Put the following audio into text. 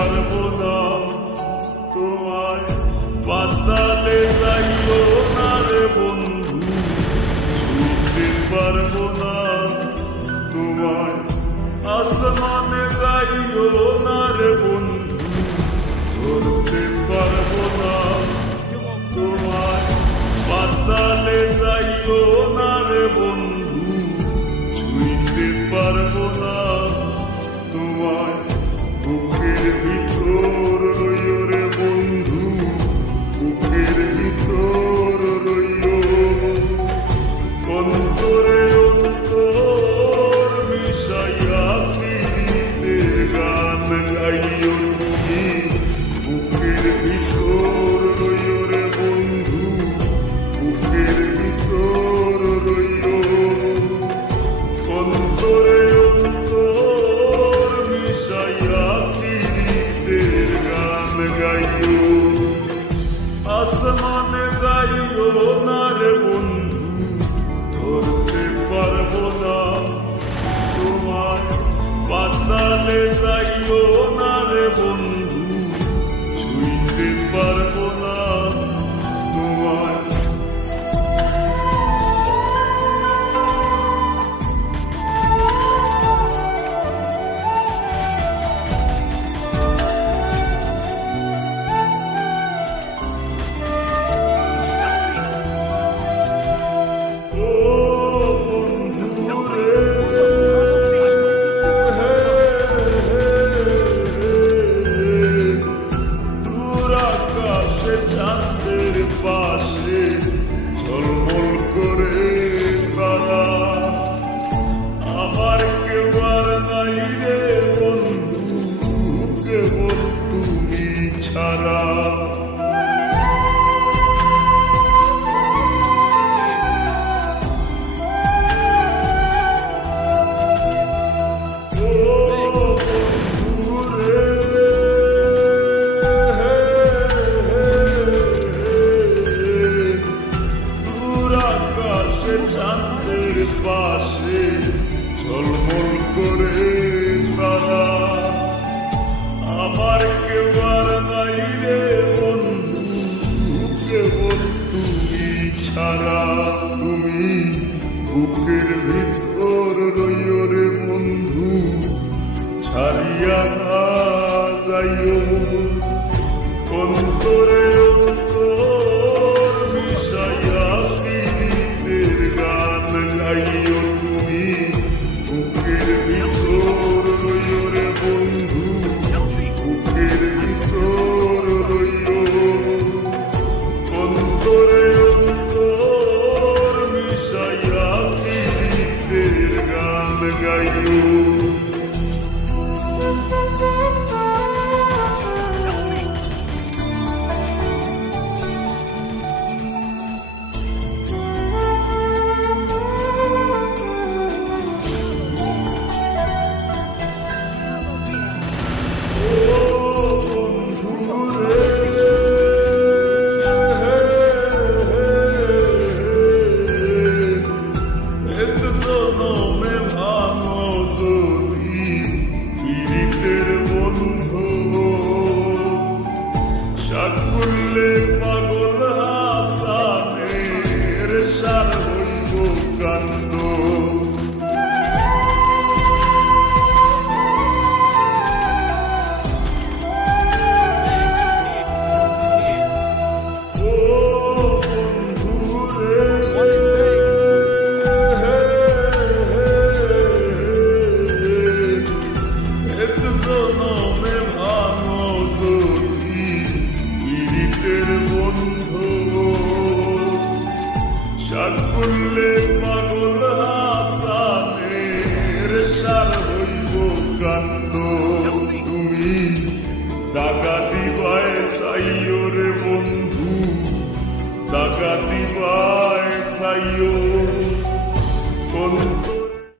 পারবো না তোমায়, পাতালে যাইও না রে বন্ধু, ছুঁতে পারবো না তোমায়, আসমানে যাইও না রে বন্ধু, ধরতে পারবো না তোমায়, পাতালে যাইও না রে বন্ধু, ছুঁতে পারবো না তোমায়, বুকের ভিতর রইও রে বন্ধু, বুকের ভিতর রইও, অন্তরে অন্তর মিশাইয়া পিরিতে গান গাইও তুমি, বুকের ভিতর রইও রে বন্ধু, বুকের ভিতর রইও, অন্তরে অন্তর মিশাইয়া পিরিতের গান গাইও, আসমানে যাইও না রে বন্ধু, ধরতে পারবো না তোমায়, পাতালে যাইও না রে বন্ধু, ছুঁইতে পারবো না তোমায়। চাঁদের পাশে ঝলমল করে তারা, আমার কেউ আর নাই রে বন্ধু, কেবল তুমি ছাড়া, চাঁদের পাশে ঝলমল করে তারা, আমার কেউ আর নাই রে বন্ধু, কেবল তুমি ছাড়া, তুমি বুকের ভিতর রইও রে বন্ধু, ছাড়িয়া না যাইও, অন্তরে অন্তর মিশাইয়া পিরিতের গান গাইও তুমি, বুকের ভিতর রইও রে বন্ধু, বুকের ভিতর রইও, অন্তরে অন্তর মিশাইয়া পিরিতের গান গাইও। করলে পাগল হাসানের সার হইব কান্দ, করলে পাগল হাসানের সার হইব কান্দ, তুমি দাগা দিবায় সাইও রে বন্ধু, দাগা দিবায় সাইও।